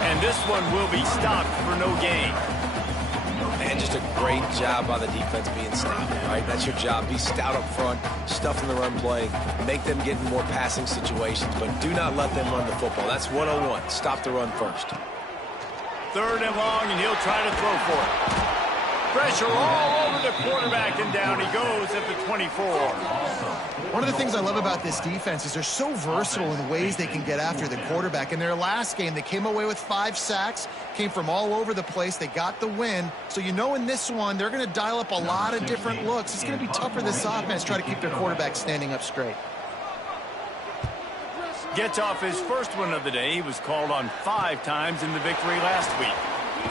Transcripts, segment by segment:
And this one will be stopped for no gain. Man, just a great job by the defense being stout, right? That's your job. Be stout up front, stuff in the run play, make them get in more passing situations, but do not let them run the football. That's 101. Stop the run first. 3rd and long, and he'll try to throw for it. Pressure all over the quarterback, and down he goes at the 24. One of the things I love about this defense is they're so versatile in ways they can get after the quarterback. In their last game, they came away with 5 sacks, came from all over the place. They got the win. So you know in this one, they're going to dial up a lot of different looks. It's going to be tough for this offense to try to keep their quarterback standing up straight. Gets off his first one of the day. He was called on 5 times in the victory last week.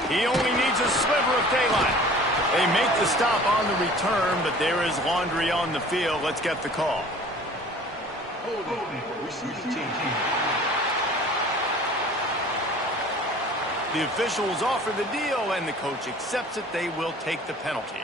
He only needs a sliver of daylight. They make the stop on the return, but there is laundry on the field. Let's get the call. The officials offer the deal, and the coach accepts it. They will take the penalty.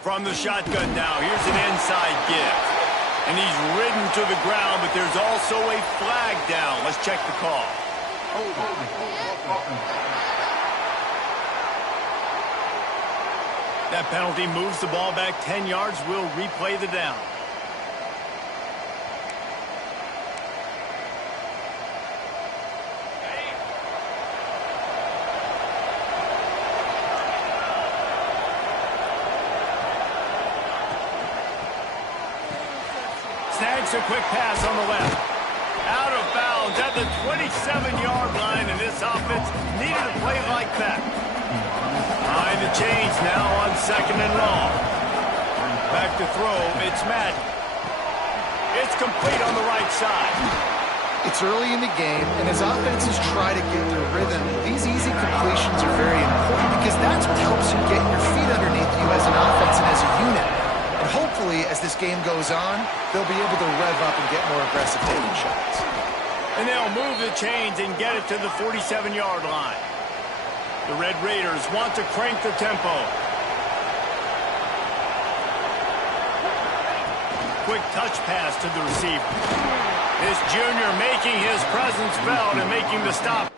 From the shotgun now, here's an inside give. And he's ridden to the ground, but there's also a flag down. Let's check the call. That penalty moves the ball back 10 yards. We'll replay the down. Snags a quick pass on the left. Out of bounds at the 27-yard line, and this offense needed a play like that. Behind the chains now on 2nd and long. Back to throw, it's Madden. It's complete on the right side. It's early in the game, and as offenses try to get their rhythm, these easy completions are very important because that's what helps you get your feet underneath you as an offense and as a unit. And hopefully, as this game goes on, they'll be able to rev up and get more aggressive taking shots. And they'll move the chains and get it to the 47-yard line. The Red Raiders want to crank the tempo. Quick touch pass to the receiver. This junior making his presence felt and making the stop.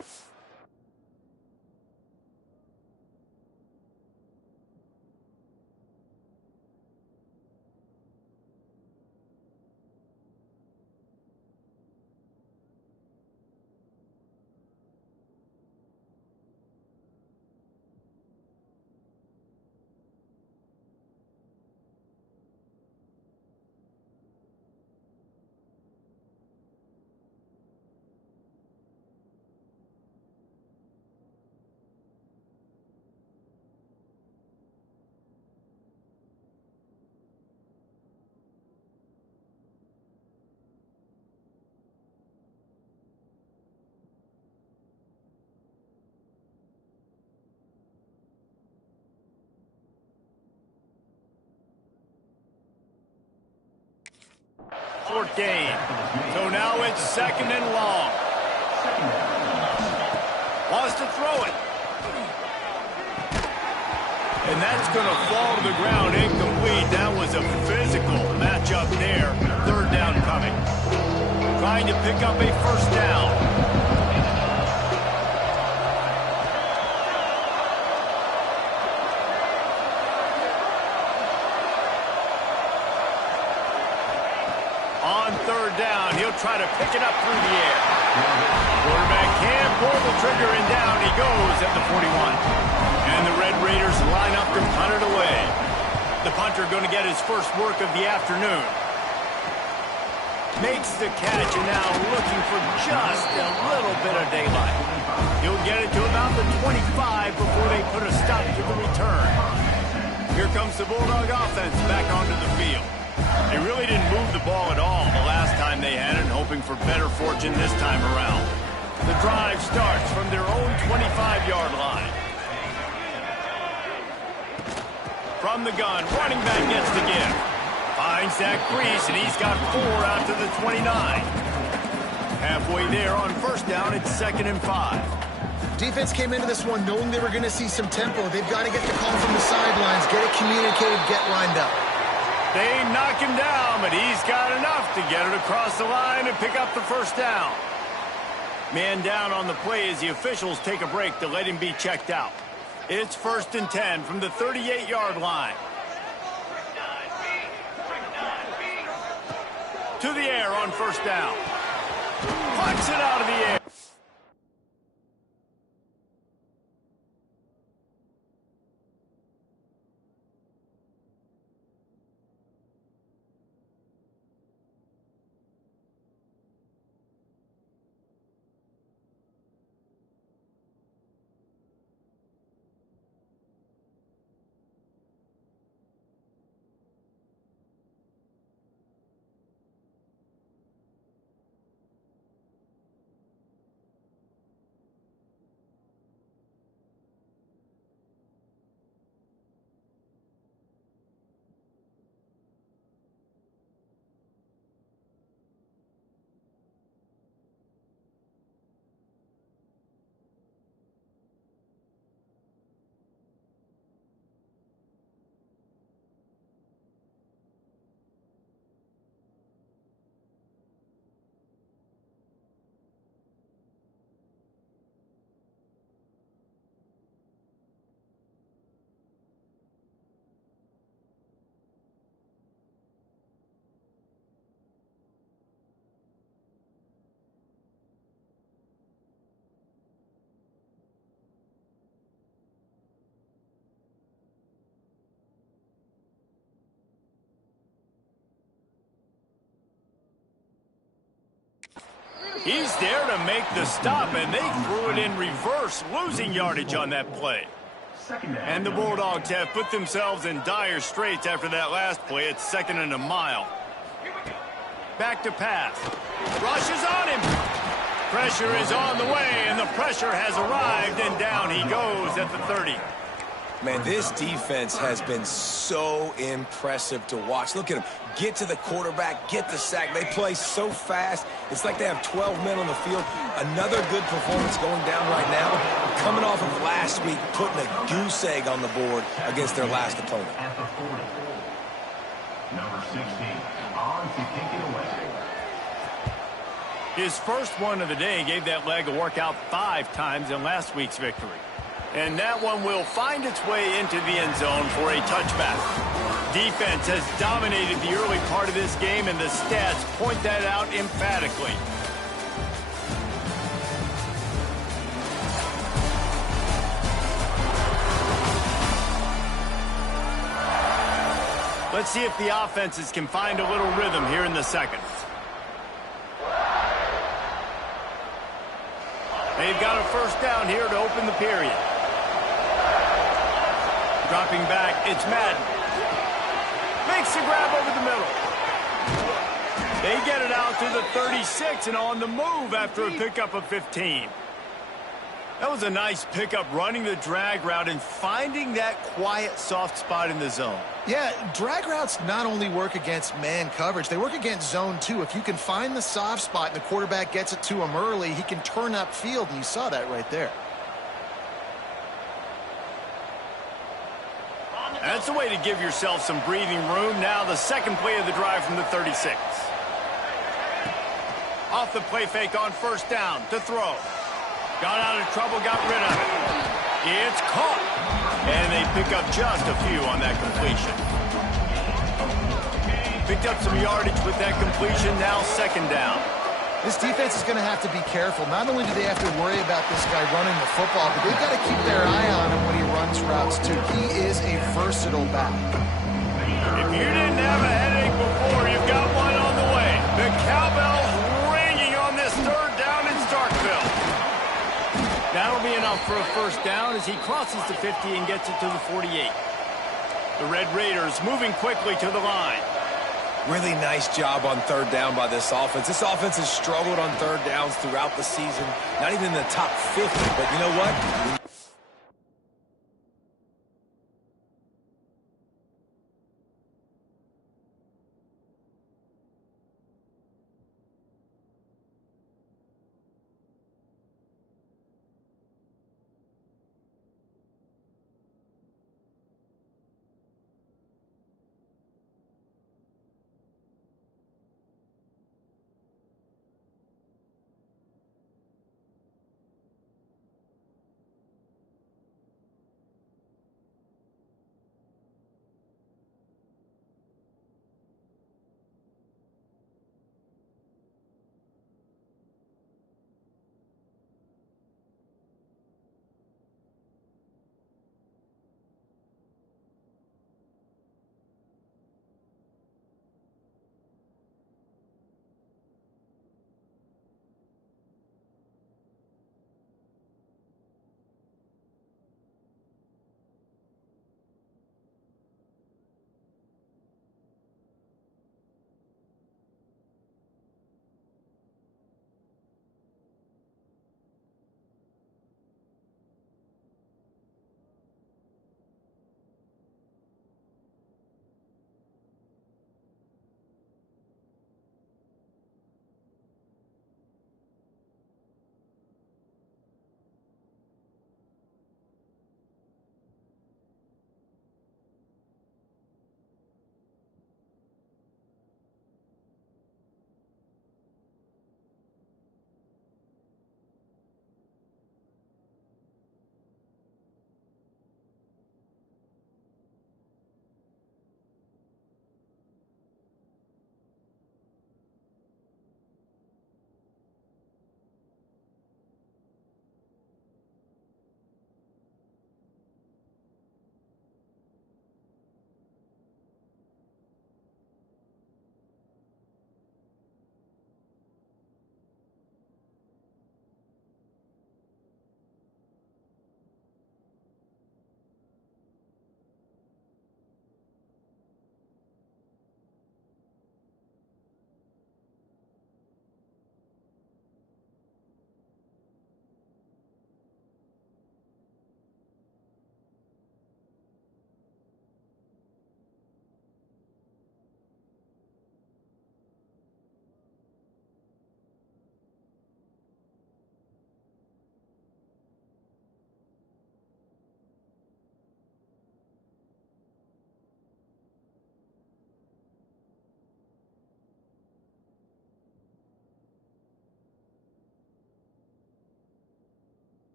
Short gain. So now it's 2nd and long. Wants to throw it. And that's going to fall to the ground incomplete. That was a physical matchup there. 3rd down coming. Trying to pick up a 1st down. On 3rd down, he'll try to pick it up through the air. Quarterback can't pull the trigger, and down he goes at the 41. And the Red Raiders line up to punt it away. The punter going to get his first work of the afternoon. Makes the catch, and now looking for just a little bit of daylight. He'll get it to about the 25 before they put a stop to the return. Here comes the Bulldog offense back onto the field. They really didn't move the ball at all the last time they had it, hoping for better fortune this time around. The drive starts from their own 25-yard line. From the gun, running back gets the give. Finds that crease, and he's got 4 out to the 29. Halfway there on 1st down, it's 2nd and 5. Defense came into this one knowing they were going to see some tempo. They've got to get the call from the sidelines, get it communicated, get lined up. They knock him down, but he's got enough to get it across the line and pick up the 1st down. Man down on the play as the officials take a break to let him be checked out. It's 1st and 10 from the 38-yard line. To the air on 1st down. Puts it out of the air. He's there to make the stop, and they threw it in reverse, losing yardage on that play. And the Bulldogs have put themselves in dire straits after that last play. It's 2nd and a mile. Back to pass. Rush is on him. Pressure is on the way, and the pressure has arrived, and down he goes at the 30. Man, this defense has been so impressive to watch. Look at them. Get to the quarterback, get the sack. They play so fast. It's like they have 12 men on the field. Another good performance going down right now. Coming off of last week, putting a goose egg on the board against their last opponent. At the 40. Number 16, on to kick it away. His first one of the day gave that leg a workout 5 times in last week's victory. And that one will find its way into the end zone for a touchback. Defense has dominated the early part of this game, and the stats point that out emphatically. Let's see if the offenses can find a little rhythm here in the second. They've got a first down here to open the period. Dropping back, it's Madden. Makes the grab over the middle. They get it out to the 36 and on the move after a pickup of 15. That was a nice pickup, running the drag route and finding that quiet, soft spot in the zone. Yeah, drag routes not only work against man coverage, they work against zone too. If you can find the soft spot and the quarterback gets it to him early, he can turn upfield, and you saw that right there. That's the way to give yourself some breathing room. Now the second play of the drive from the 36. Off the play fake on first down to throw. Got out of trouble, got rid of it. It's caught. And they pick up just a few on that completion. Picked up some yardage with that completion, now second down. This defense is going to have to be careful. Not only do they have to worry about this guy running the football, but they've got to keep their eye on him when he runs routes too. He is a versatile back. If you didn't have a headache before, you've got one on the way. The cowbell's ringing on this third down in Starkville. That'll be enough for a first down as he crosses the 50 and gets it to the 48. The Red Raiders moving quickly to the line. Really nice job on third down by this offense. This offense has struggled on third downs throughout the season. Not even in the top 50, but you know what?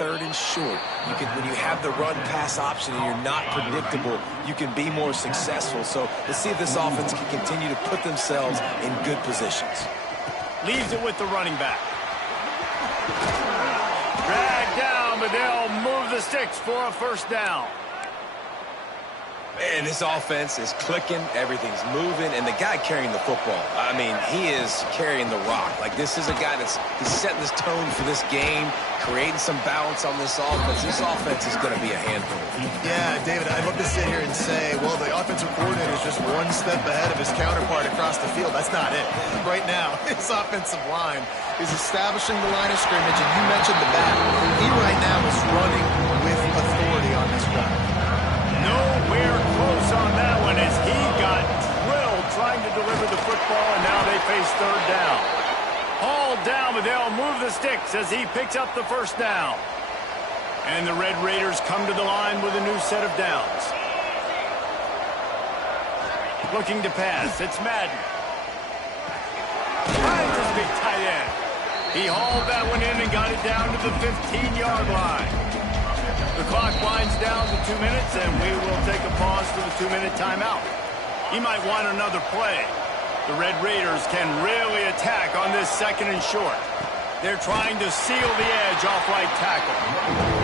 3rd and short, when you have the run-pass option and you're not predictable, you can be more successful. So let's see if this offense can continue to put themselves in good positions. Leaves it with the running back. Dragged down, but they'll move the sticks for a first down. Man, this offense is clicking, everything's moving, and the guy carrying the football, I mean, he is carrying the rock. Like, this is a guy he's setting this tone for this game, creating some balance on this offense. This offense is going to be a handful. Yeah, David, I'd love to sit here and say, well, the offensive coordinator is just one step ahead of his counterpart across the field. That's not it. Right now, his offensive line is establishing the line of scrimmage, and you mentioned the back. He right now is running with authority on this drive. Nowhere close on that one as he got drilled trying to deliver the football, and now they face 3rd down. Hauled down, but they'll move the sticks as he picks up the first down. And the Red Raiders come to the line with a new set of downs. Looking to pass, it's Madden. Finds his big tight end. He hauled that one in and got it down to the 15-yard line. The clock winds down to 2 minutes, and we will take a pause for the 2-minute timeout. He might want another play. The Red Raiders can really attack on this 2nd and short. They're trying to seal the edge off right tackle.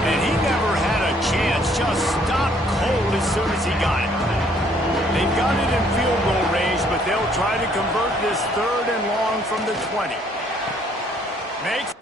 And he never had a chance, just stopped cold as soon as he got it. They've got it in field goal range, but they'll try to convert this 3rd and long from the 20. Makes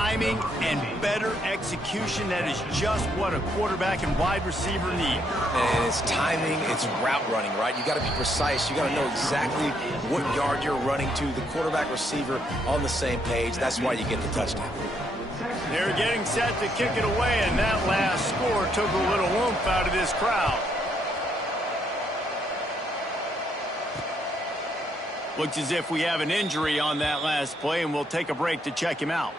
timing and better execution. That is just what a quarterback and wide receiver need. And it's timing, it's route running, right? You got to be precise. You got to know exactly what yard you're running to. The quarterback receiver on the same page. That's why you get the touchdown. They're getting set to kick it away, and that last score took a little oomph out of this crowd. Looks as if we have an injury on that last play, and we'll take a break to check him out.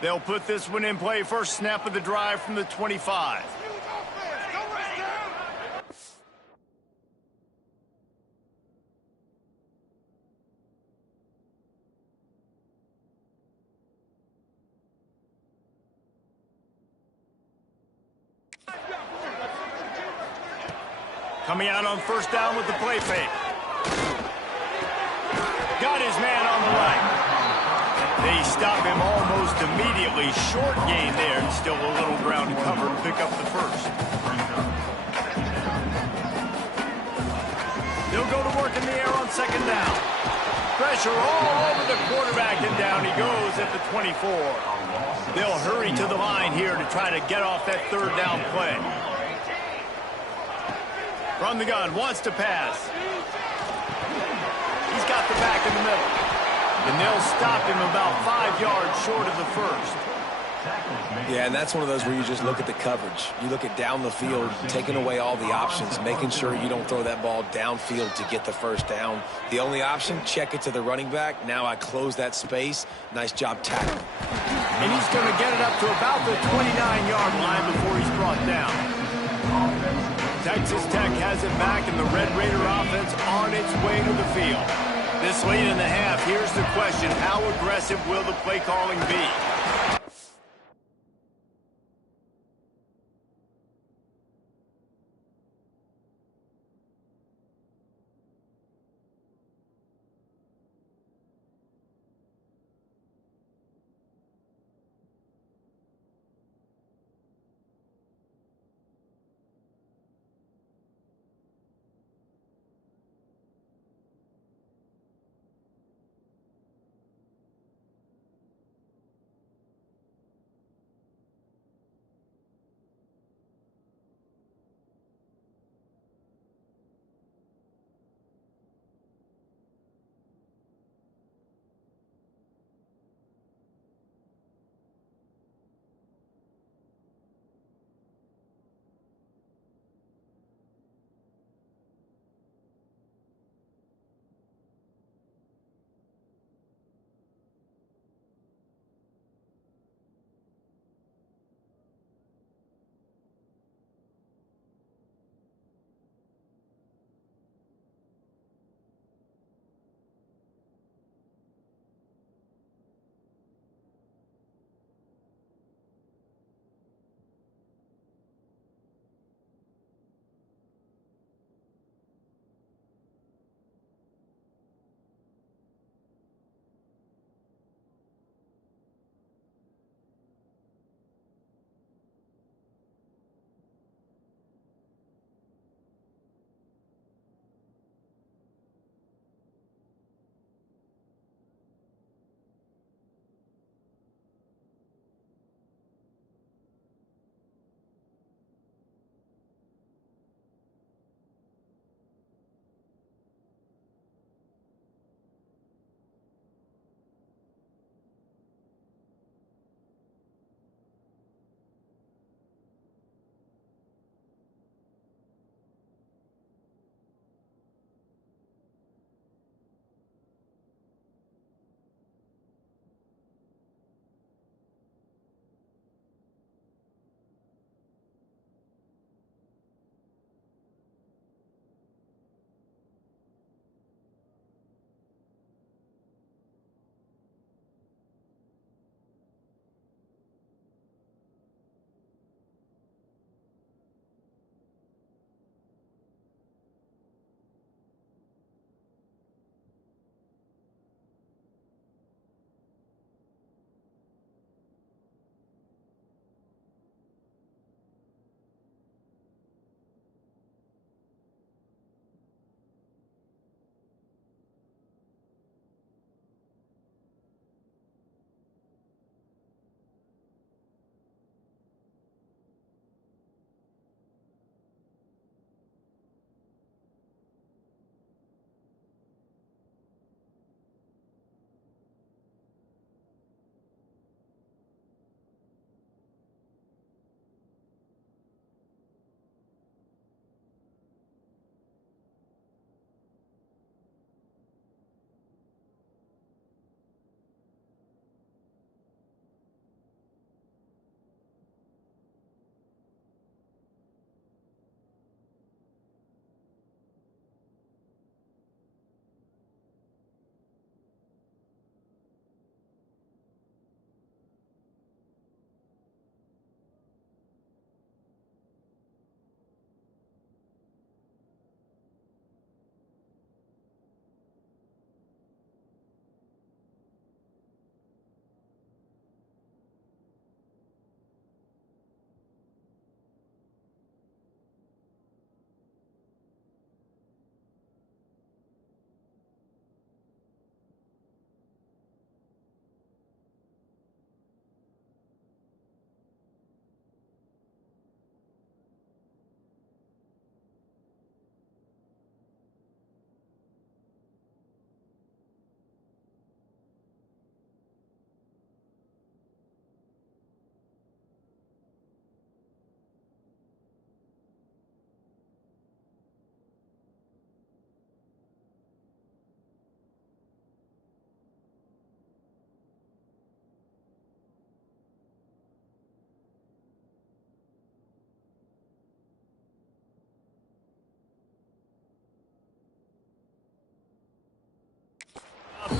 They'll put this one in play. First snap of the drive from the 25. Coming out on first down with the play fake. Got his man on the right. They stop him almost immediately. Short gain there, and still a little ground to cover to pick up the first. They'll go to work in the air on second down. Pressure all over the quarterback, and down he goes at the 24. They'll hurry to the line here to try to get off that third down play. From the gun, wants to pass. He's got the back in the middle. And they'll stop him about 5 yards short of the first. Yeah, and that's one of those where you just look at the coverage. You look at down the field, taking away all the options, making sure you don't throw that ball downfield to get the first down. The only option, check it to the running back. Now I close that space. Nice job tackling. And he's going to get it up to about the 29-yard line before he's brought down. Texas Tech has it back, and the Red Raider offense on its way to the field. This late in the half, here's the question: how aggressive will the play calling be?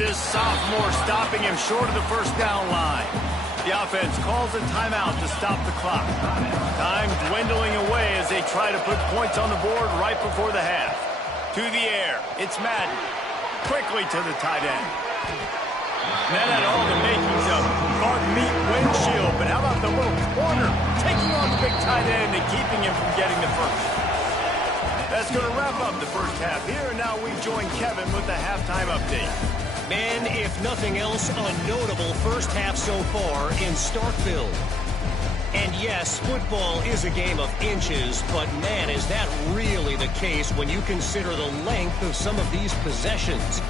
this sophomore stopping him short of the first down line. The offense calls a timeout to stop the clock. Time dwindling away as they try to put points on the board right before the half. To the air, it's Madden. Quickly to the tight end. That had all the makings of Bug Meat Windshield, but how about the little corner taking on the big tight end and keeping him from getting the first? That's going to wrap up the first half here, and now we join Kevin with the halftime update. Man, if nothing else, a notable first half so far in Starkville. And yes, football is a game of inches, but man, is that really the case when you consider the length of some of these possessions.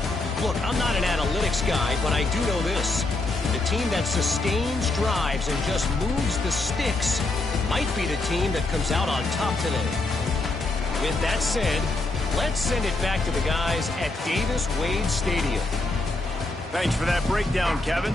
Look, I'm not an analytics guy, but I do know this. The team that sustains drives and just moves the sticks might be the team that comes out on top today. With that said, let's send it back to the guys at Davis-Wade Stadium. Thanks for that breakdown, Kevin.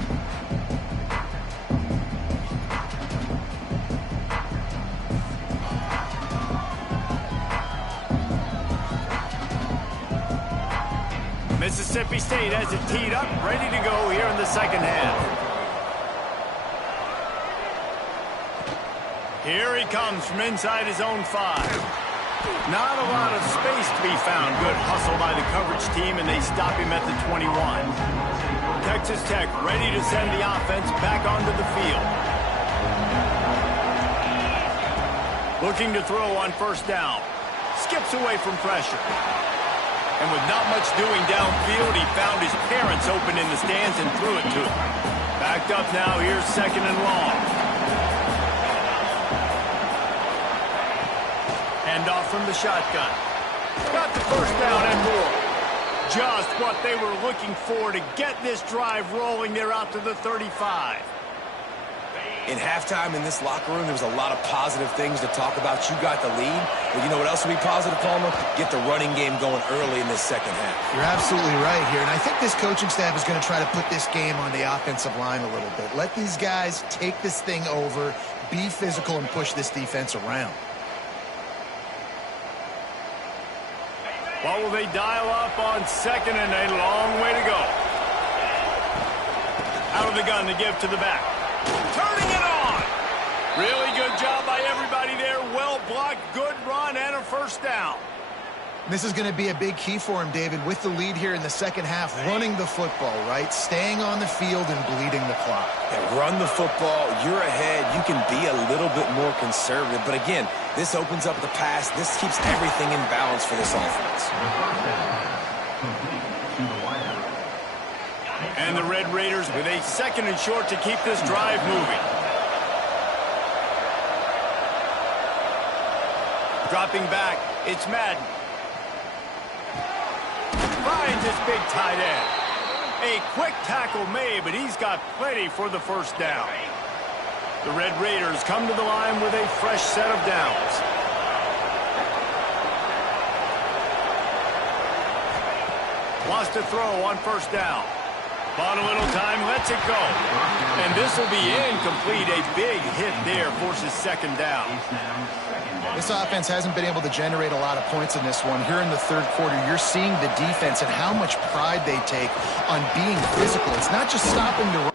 Mississippi State has it teed up, ready to go here in the second half. Here he comes from inside his own 5. Not a lot of space to be found. Good hustle by the coverage team, and they stop him at the 21. Texas Tech ready to send the offense back onto the field. Looking to throw on first down. Skips away from pressure. And with not much doing downfield, he found his parents open in the stands and threw it to him. Backed up now, here's second and long. Handoff from the shotgun. Got the first down and more. Just what they were looking for to get this drive rolling. They're out to the 35. In halftime in this locker room, there was a lot of positive things to talk about. You got the lead. But you know what else will be positive, Palmer? Get the running game going early in this second half. You're absolutely right here. And I think this coaching staff is going to try to put this game on the offensive line a little bit. Let these guys take this thing over, be physical, and push this defense around. What will they dial up on second and a long way to go? Out of the gun to give to the back. Turning it on. Really good job by everybody there. Well blocked, good run, and a first down. This is going to be a big key for him, David, with the lead here in the second half, running the football, right? Staying on the field and bleeding the clock. Yeah, run the football. You're ahead. You can be a little bit more conservative. But again, this opens up the pass. This keeps everything in balance for this offense. And the Red Raiders with a second and short to keep this drive moving. Dropping back, it's Madden. Finds his big tight end. A quick tackle made, but he's got plenty for the first down. The Red Raiders come to the line with a fresh set of downs. Wants to throw on first down. Bought a little time, lets it go. And this will be incomplete. A big hit there forces second down. This offense hasn't been able to generate a lot of points in this one. Here in the third quarter, you're seeing the defense and how much pride they take on being physical. It's not just stopping the run.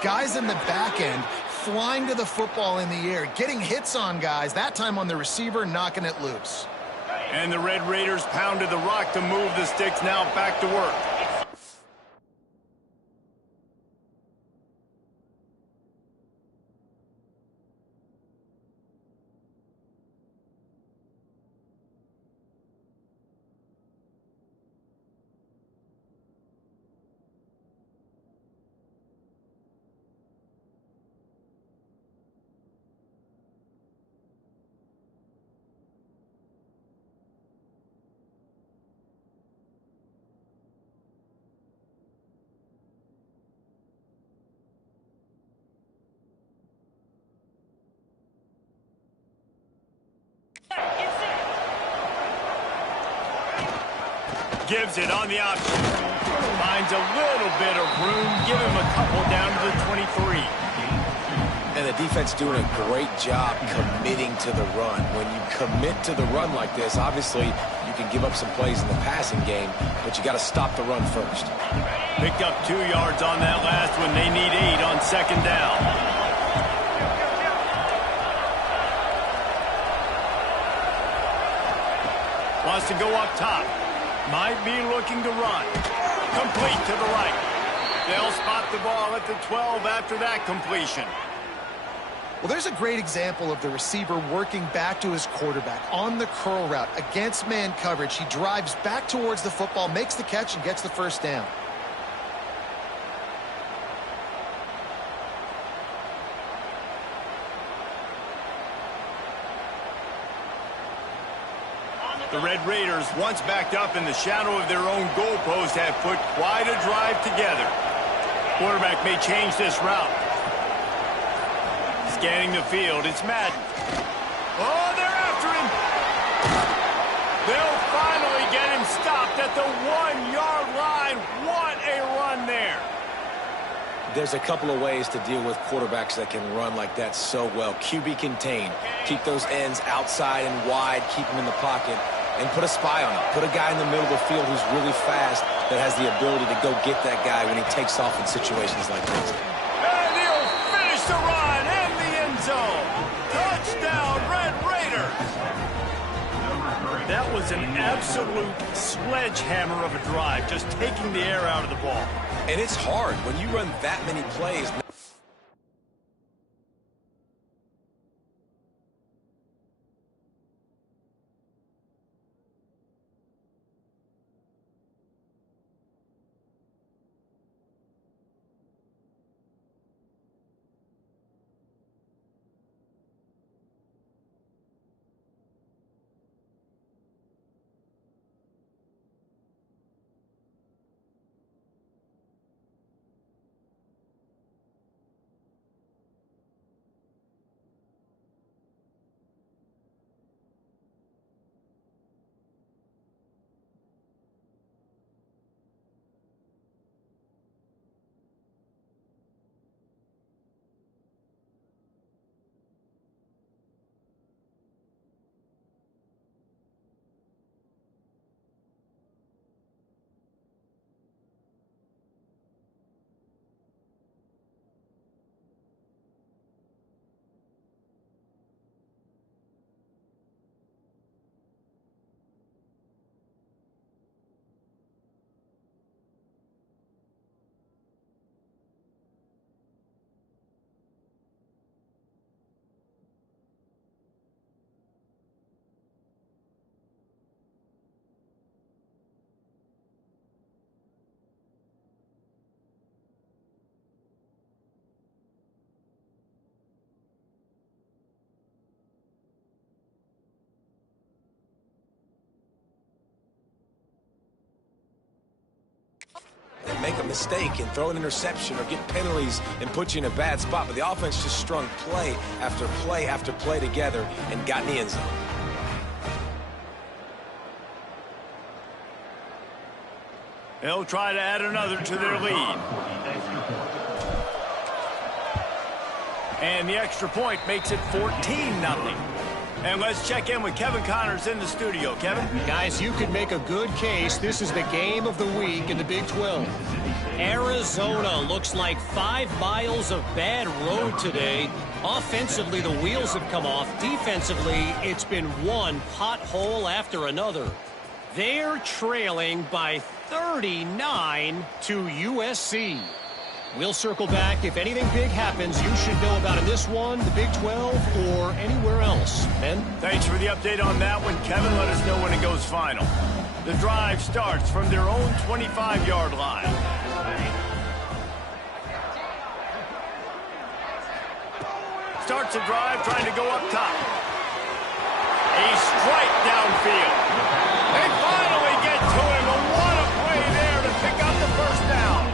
Guys in the back end flying to the football in the air, getting hits on guys, that time on the receiver, knocking it loose. And the Red Raiders pounded the rock to move the sticks, now back to work. Gives it on the option. Finds a little bit of room. Give him a couple down to the 23. And the defense doing a great job committing to the run. When you commit to the run like this, obviously you can give up some plays in the passing game, but you got to stop the run first. Picked up 2 yards on that last one. They need 8 on second down. Wants to go up top. Might be looking to run. Complete to the right. They'll spot the ball at the 12 after that completion. Well, there's a great example of the receiver working back to his quarterback on the curl route against man coverage. He drives back towards the football, makes the catch, and gets the first down. The Red Raiders, once backed up in the shadow of their own goalpost, have put quite a drive together. Quarterback may change this route. Scanning the field, it's Madden. Oh, they're after him. They'll finally get him stopped at the 1-yard line. What a run there. There's a couple of ways to deal with quarterbacks that can run like that so well. QB contain. Keep those ends outside and wide. Keep them in the pocket. And put a spy on him. Put a guy in the middle of the field who's really fast that has the ability to go get that guy when he takes off in situations like this. And he'll finish the run in the end zone. Touchdown, Red Raiders. That was an absolute sledgehammer of a drive, just taking the air out of the ball. And it's hard when you run that many plays. Make a mistake and throw an interception or get penalties and put you in a bad spot. But the offense just strung play after play after play together and got in the end zone. They'll try to add another to their lead. And the extra point makes it 14-0. And let's check in with Kevin Connors in the studio. Kevin? Guys, you could make a good case this is the game of the week in the Big 12. Arizona looks like 5 miles of bad road today. Offensively, the wheels have come off. Defensively, it's been one pothole after another. They're trailing by 39 to USC. We'll circle back. If anything big happens, you should know about in this one, the Big 12, or anywhere else. Ben? Thanks for the update on that one, Kevin. Let us know when it goes final. The drive starts from their own 25-yard line. Starts the drive trying to go up top. A strike downfield. They finally get to him. A what a play there to pick up the first down.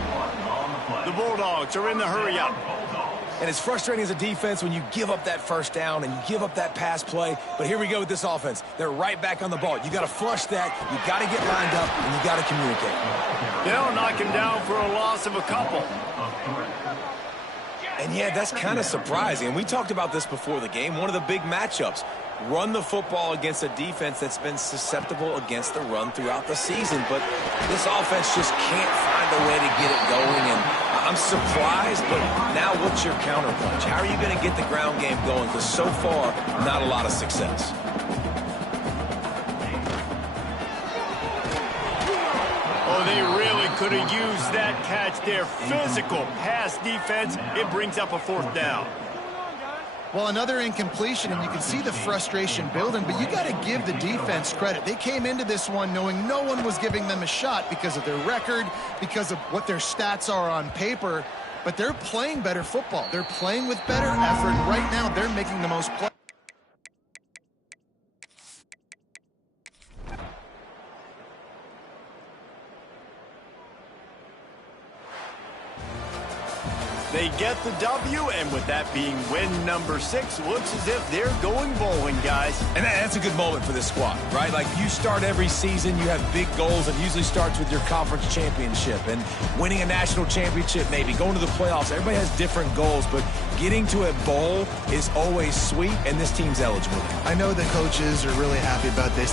The Bulldogs are in the hurry up. And it's frustrating as a defense when you give up that first down and you give up that pass play. But here we go with this offense. They're right back on the ball. You got to flush that. You got to get lined up, and you got to communicate. They'll knock him down for a loss of a couple. And, yeah, that's kind of surprising. And we talked about this before the game. One of the big matchups. Run the football against a defense that's been susceptible against the run throughout the season. But this offense just can't find a way to get it going. And I'm surprised, but now what's your counterpunch? How are you going to get the ground game going? Because so far, not a lot of success. Oh, they really could have used that catch there. Physical pass defense. It brings up a fourth down. Well, another incompletion, and you can see the frustration building, but you got to give the defense credit. They came into this one knowing no one was giving them a shot because of their record, because of what their stats are on paper, but they're playing better football. They're playing with better effort. Right now, they're making the most play. They get the W, and with that being win number 6, looks as if they're going bowling, guys. And that's a good moment for this squad, right? Like, you start every season, you have big goals. It usually starts with your conference championship and winning a national championship, maybe going to the playoffs. Everybody has different goals, but getting to a bowl is always sweet, and this team's eligible. I know the coaches are really happy about this.